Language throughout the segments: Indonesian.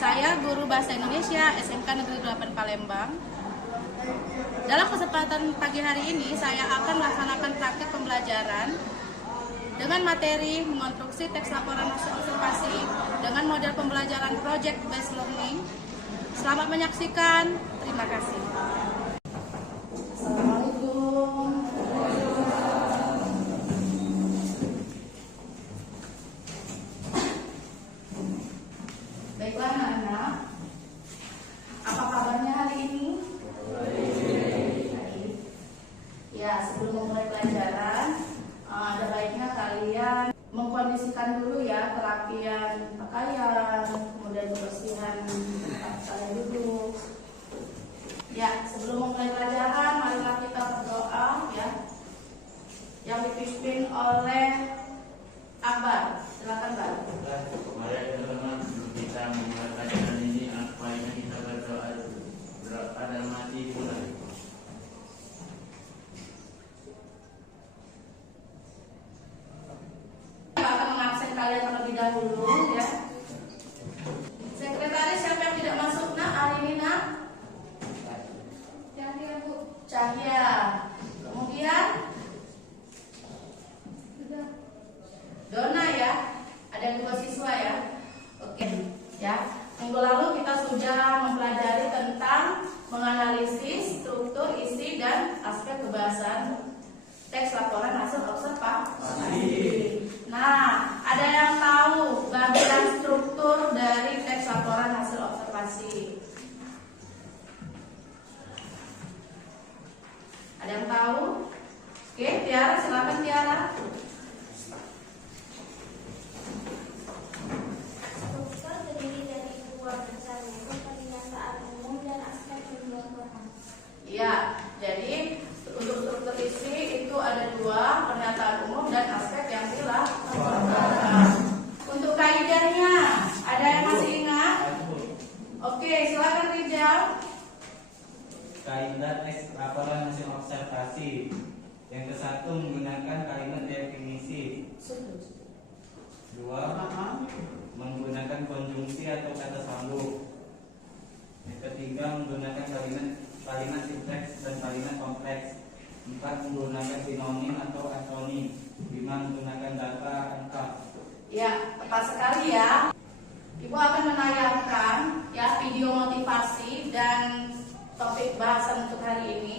Saya guru Bahasa Indonesia SMK Negeri 8 Palembang. Dalam kesempatan pagi hari ini, saya akan melaksanakan praktik pembelajaran dengan materi mengonstruksi teks laporan hasil observasi dengan model pembelajaran Project Based Learning. Selamat menyaksikan. Terima kasih. Assalamualaikum. Baiklah anak-anak, apa kabarnya hari ini? Baik. Ya, sebelum memulai pelajaran, ada baiknya kalian mengkondisikan dulu ya kerapian pakaian, kemudian kebersihan tempat kalian duduk. Ya, sebelum memulai pelajaran, marilah kita berdoa ya, yang dipimpin oleh Akbar. Silakan, Pak. Mari teman-teman, sebelum kita memulai pelajaran ini, baiknya kita berdoa pada mati mulai. Akan mengabsen kalian terlebih dahulu ya. Sekretaris siapa yang tidak masuk nak hari ini nak? Cahya Bu. Cahya. Kemudian Dona ya. Ada 2 siswa ya. Oke ya. Minggu lalu kita sudah mempelajari tentang menganalisis struktur, isi dan aspek kebahasaan teks laporan hasil observasi. Nah, ada yang tahu bagian struktur dari teks laporan hasil observasi? Ada yang tahu? Oke, Tiara, silakan Tiara. Struktur terdiri dari 2 besar, yaitu pernyataan umum dan aspek pembelajaran. Iya, jadi untuk struktur isi itu ada 2, pernyataan umum dan aspek yang dilakukan. Untuk kaidahnya, ada yang masih ingat? Oke, silakan Rijal. Kaidah teks laporan hasil observasi. Yang ke-1 menggunakan kalimat definisi. 2 menggunakan konjungsi atau kata sambung. Yang ke-3 menggunakan kalimat sinteks dan kalimat kompleks. 4 menggunakan sinonim atau antonim. 5 menggunakan data angka. Ya, tepat sekali ya. Ibu akan menayangkan ya video motivasi dan topik bahasan untuk hari ini.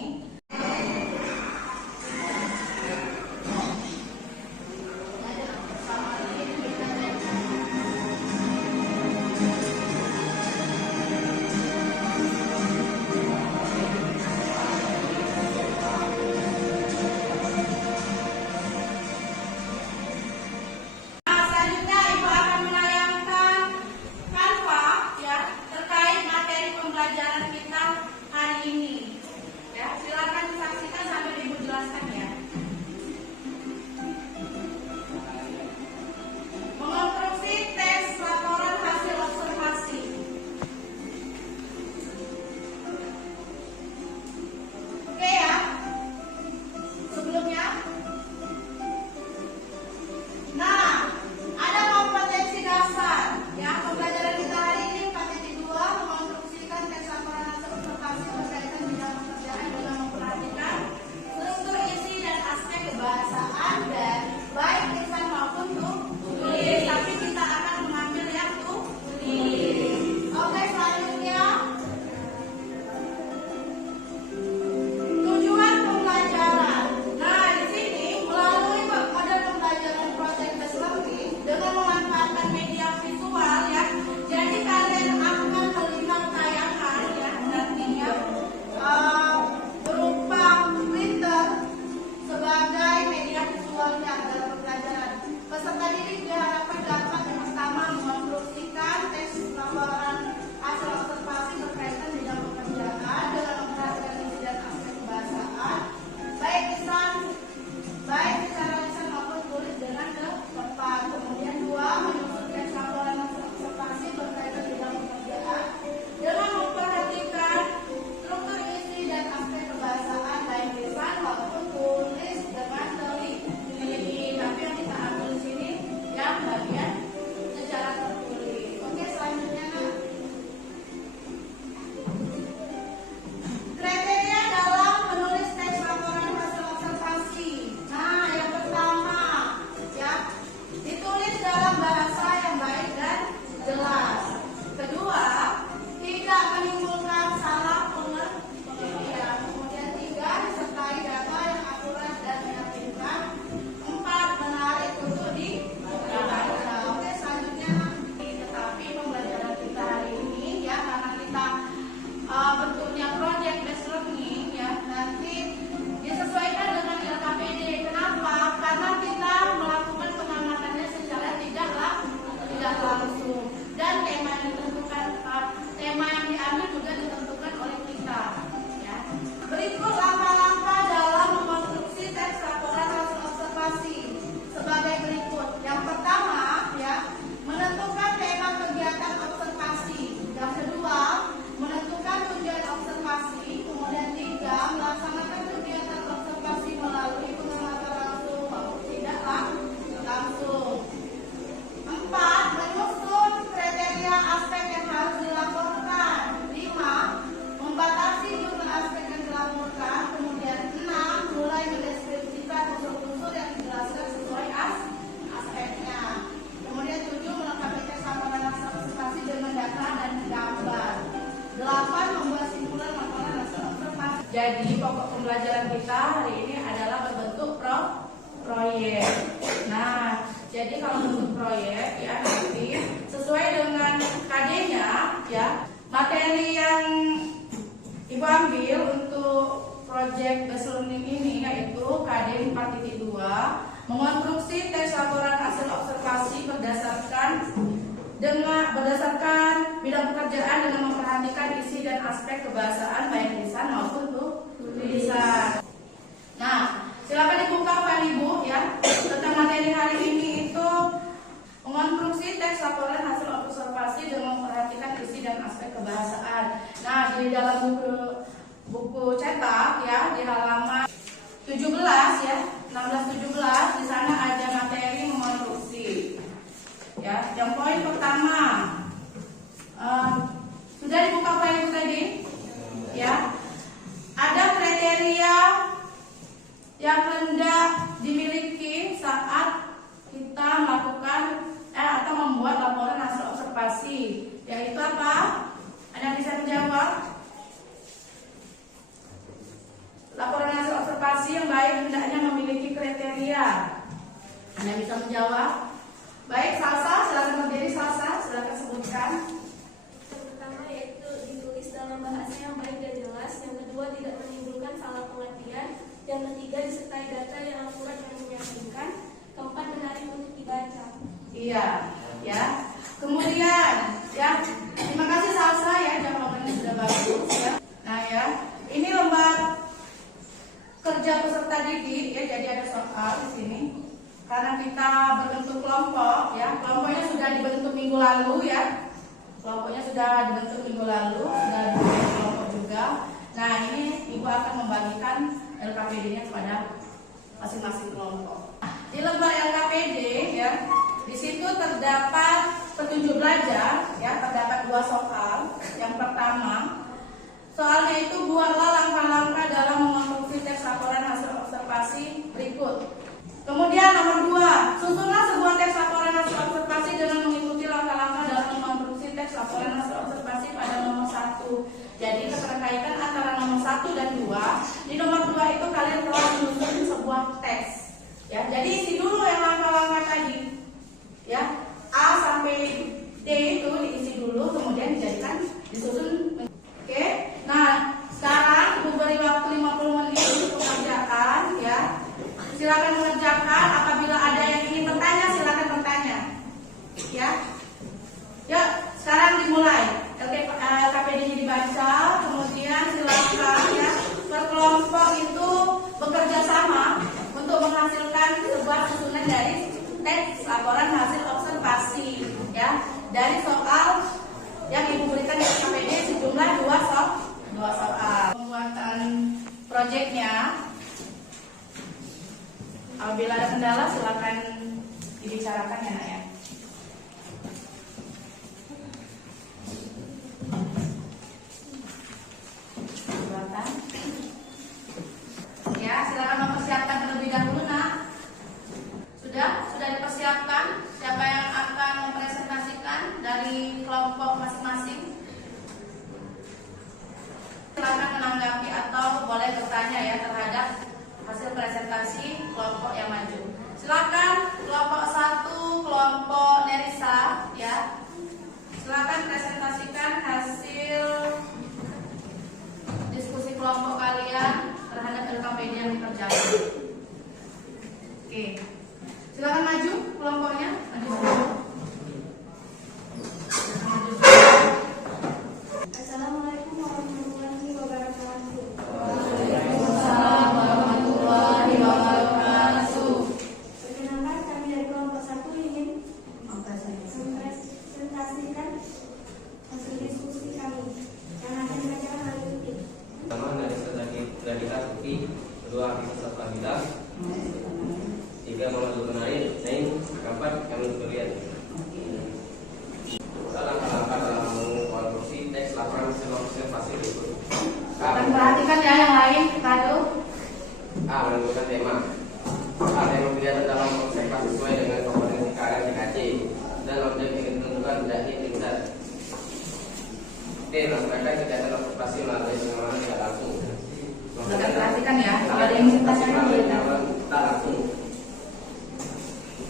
Jadi pokok pembelajaran kita hari ini adalah berbentuk proyek. Nah, jadi kalau bentuk proyek ya nanti sesuai dengan KD-nya ya, materi yang Ibu ambil untuk proyek based learning ini yaitu KD 4.2, mengonstruksi teks laporan hasil observasi berdasarkan bidang pekerjaan dengan memperhatikan isi dan aspek kebahasaan baik lisan maupun tulisan. Nah, silakan dibuka file Ibu ya. Tentang materi hari ini itu mengonstruksi teks laporan hasil observasi dengan memperhatikan isi dan aspek kebahasaan. Nah, di dalam buku cetak ya di halaman 17 ya, 16-17 di sana ada materi mengonstruksi. Ya, yang poin pertama sudah dibuka file itu tadi, ya. Ada kriteria yang hendak dimiliki saat kita melakukan atau membuat laporan hasil observasi, yaitu apa? Ada yang bisa menjawab? Laporan hasil observasi yang baik hendaknya memiliki kriteria. Anda bisa menjawab? Baik, Salsa, silakan berdiri. Salsa, silakan sebutkan. Yang pertama yaitu ditulis dalam bahasa yang baik dan jelas. Yang kedua tidak menimbulkan salah pengertian. Yang ketiga disertai data yang akurat dan meyakinkan. Keempat menarik untuk dibaca. Iya, ya. Kemudian, ya, terima kasih Salsa ya, jawabannya sudah bagus ya. Nah ya, ini lembar kerja peserta didik ya, jadi ada soal di sini. Karena kita berbentuk kelompok ya, kelompoknya sudah dibentuk minggu lalu ya. Kelompoknya sudah dibentuk minggu lalu, sudah dibentuk kelompok juga. Nah, ini Ibu akan membagikan LKPD-nya kepada masing-masing kelompok. Di lembar LKPD ya, di situ terdapat petunjuk belajar ya, terdapat 2 soal. Yang pertama, soalnya itu buatlah langkah-langkah dalam mengonstruksi teks laporan hasil observasi berikut. Kemudian nomor 2, susunlah sebuah teks laporan hasil observasi dengan mengikuti langkah-langkah dalam mengonstruksi teks laporan hasil observasi pada nomor 1. Jadi keterkaitan antara nomor 1 dan 2. Di nomor 2 itu kalian telah menyusun sebuah teks. Ya, jadi isi dulu yang langkah-langkah tadi. Ya, A sampai D itu diisi dulu, kemudian dijadikan disusun. Oke. Nah, sekarang Ibu beri waktu 50 menit untuk mengerjakan ya. Silakan mengerjakan. Apabila ada yang ingin bertanya, silakan bertanya. Ya. Yuk, sekarang dimulai. LKPD-nya dibaca, kemudian silakan ya. Per kelompok itu bekerja sama untuk menghasilkan sebuah susunan dari teks laporan hasil observasi ya. Dari soal yang Ibu berikan di LKPD sejumlah 2 soal. Pembuatan proyeknya. Apabila ada kendala silakan dibicarakan ya Nak ya. Silakan. Ya, silakan mempersiapkan terlebih dahulu Nak. Sudah dipersiapkan. Siapa yang akan mempresentasikan dari kelompok masing-masing? Silakan menanggapi atau boleh bertanya ya terhadap hasil presentasi kelompok yang maju. Silakan kelompok 1, kelompok Nerissa ya. Silakan presentasikan hasil diskusi kelompok kalian terhadap LKPD yang dikerjakan. Oke. Silakan maju kelompoknya. Assalamualaikum warahmatullahi wabarakatuh. Waalaikumsalam warahmatullahi wabarakatuh. Perkenalkan, kami dari kelompok 1 ingin mempresentasikan hasil diskusi kami yang akan dibacakan oleh Tuti. Pertama dari Radita Tuti, kedua Arisa Fadila, 3 Muhammad Zulkarnain, 4 kami Durian. Langkah-langkah dalam mengonstruksi teks laporan hasil observasi berikut. Dan perhatikan ya yang lain satu. A. Menentukan tema. A. Tema kegiatan dalam observasi sesuai dengan kompetensi kalian TKC dan objek yang ditentukan dari tingkat. D. Melaksanakan kegiatan observasi melalui pengamatan tidak langsung. Silakan perhatikan ya. Kalau ada yang minta saya kita langsung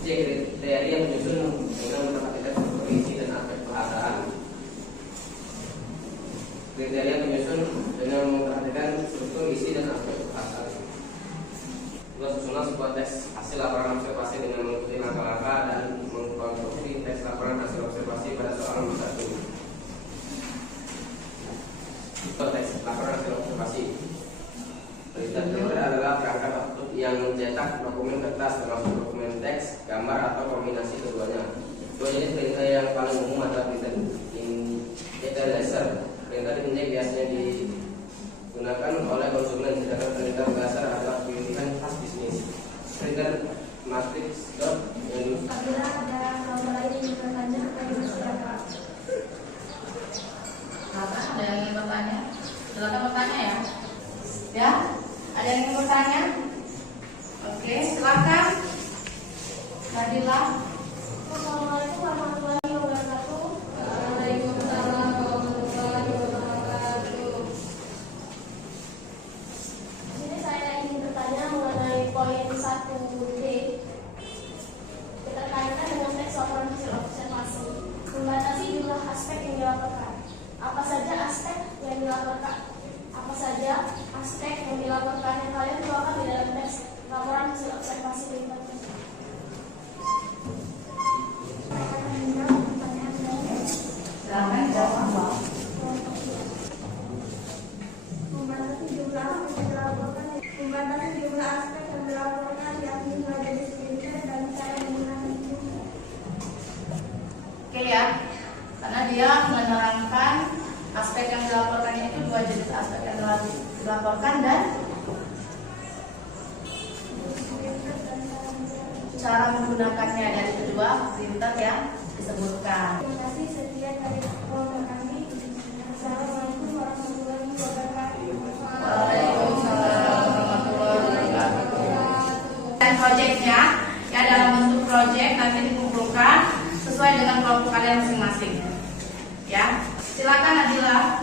cek kriteria menyusun dengan memperhatikan struktur isi dan aspek bahasaan. Kriteria menyusun dengan memperhatikan struktur isi dan aspek bahasaan. Susunan sebuah teks hasil laporan observasi dengan mengikuti langkah-langkah dan mengkonstruksi teks laporan hasil observasi pada soal nomor 1. Teks laporan hasil observasi. Printer adalah perangkat output yang mencetak dokumen kertas termasuk dokumen teks, gambar atau kombinasi keduanya. Dua jenis printer yang paling umum adalah printer inkjet dan laser. Printer inkjet biasanya digunakan oleh konsumen, sedangkan printer laser adalah pilihan khas bisnis. Printer matrix dot yang Apabila ada gambar lain yang bertanya, silakan. ada yang ingin bertanya? Silakan bertanya ya. Ya, ada yang ingin bertanya? Oke, silakan. Nadila. Assalamualaikum warahmatullahi wabarakatuh. Waalaikumsalam warahmatullahi wabarakatuh. Di sini saya ingin bertanya mengenai poin 1D. Diterkankan dengan teks laporan hasil observasi. Membatasi jumlah aspek yang dilaporkan. Apa saja aspek yang dilaporkan? Apa saja aspek yang dilaporkan yang kalian tuangkan di dalam teks laporan hasil observasi berikutnya? Silakan jawab. Membatasi jumlah aspek yang dilaporkan. Membatasi jumlah aspek yang dilaporkan yakni menjadi printer dan cara menggunakan itu. Oke ya, karena dia menerangkan aspek yang dilaporkannya itu dua jenis aspek yang dilaporkan dan cara menggunakannya dari kedua printer yang disebutkan. Terima kasih, sekian dari kelompok kami. Assalamualaikum warahmatullahi wabarakatuh. Waalaikumsalam warahmatullahi wabarakatuh. Dan proyeknya ya dalam bentuk proyek nanti dikumpulkan sesuai dengan kelompok kalian masing-masing. Ya, silakan Nadila.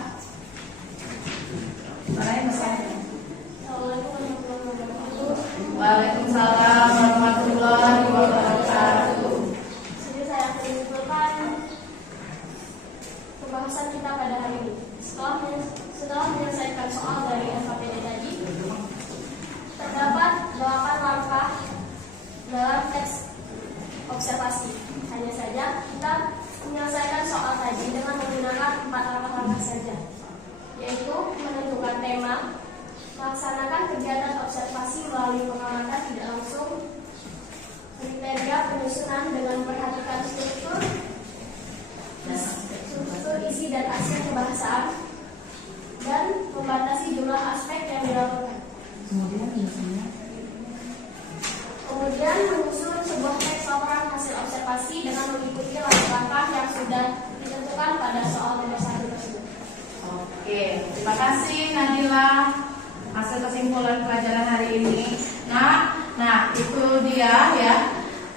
Suaranya besar. Assalamualaikum warahmatullahi wabarakatuh. Waalaikumsalam warahmatullahi wabarakatuh. Jadi saya akan menyimpulkan pembahasan kita pada hari ini. Setelah menyelesaikan soal dari FKPD tadi, terdapat 8 langkah dalam teks observasi. Hanya saja kita menyelesaikan soal tadi dengan menggunakan 4 langkah saja, yaitu menentukan tema, melaksanakan kegiatan observasi melalui pengamatan tidak langsung, kriteria penyusunan dengan memperhatikan struktur isi dan aspek kebahasaan, dan membatasi jumlah aspek yang dilaporkan. Kemudian menyusun sebuah teks laporan hasil observasi dengan mengikuti langkah-langkah yang sudah ditentukan pada soal nomor 1 tersebut. Oke, terima kasih Nadila. Hasil kesimpulan pelajaran hari ini. Nah itu dia ya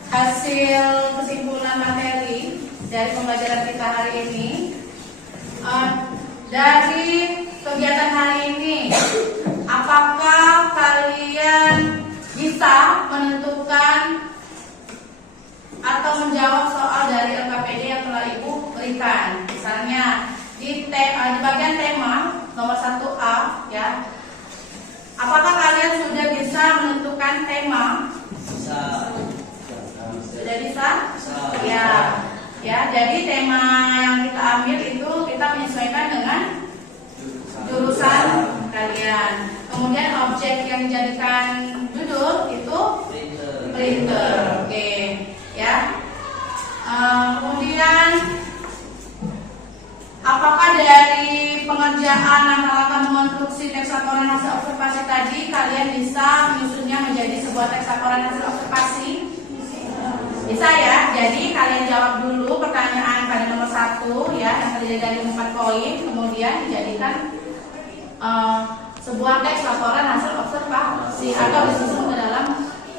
hasil kesimpulan materi dari pembelajaran kita hari ini. Dari kegiatan hari ini, apakah kalian bisa menentukan atau menjawab soal dari LKPD yang telah Ibu berikan? Misalnya di bagian tema nomor 1A ya. Apakah kalian sudah bisa menentukan tema? Sudah bisa? Ya. Ya, jadi tema yang kita ambil itu kita menyesuaikan dengan jurusan kalian. Kemudian objek yang dijadikan judul itu printer. Oke, ya. Kemudian apakah dari pengerjaan langkah-langkah mengonstruksi teks laporan hasil observasi tadi kalian bisa menyusunnya menjadi sebuah teks laporan hasil observasi? Bisa ya. Jadi kalian jawab dulu pertanyaan pada nomor 1 ya yang terdiri dari 4 poin, kemudian dijadikan sebuah teks laporan hasil observasi atau disusun ke dalam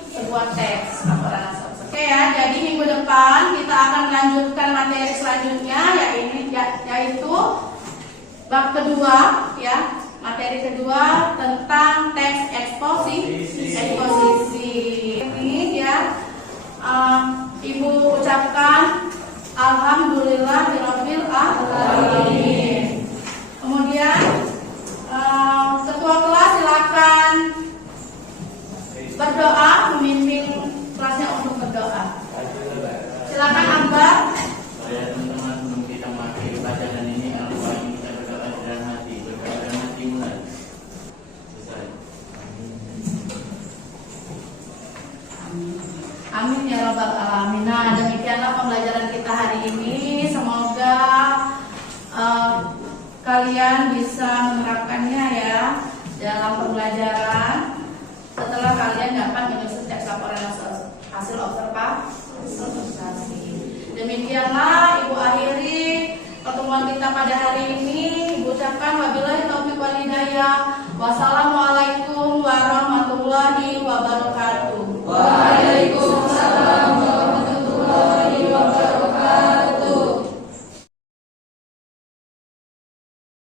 sebuah teks laporan hasil observasi. Oke ya. Jadi minggu depan kita akan melanjutkan materi selanjutnya yaitu bab kedua ya, materi kedua tentang teks eksposisi. Ini ya, Ibu ucapkan Alhamdulillahirabbil alamin. Kemudian ketua kelas silakan berdoa, memimpin kelasnya untuk berdoa. Silakan Akbar. Ya teman-teman, sebelum kita mengakhiri pelajaran ini, Al-Quran kita berdoa dalam hati. Berdoa dalam hati mulai. Selesai. Amin ya rabbal alamin. Nah, demikianlah pembelajaran kita hari ini. Semoga kalian bisa menerapkannya ya dalam pembelajaran setelah kalian dapat menyusun teks laporan hasil observasi. Demikianlah Ibu akhiri pertemuan kita pada hari ini.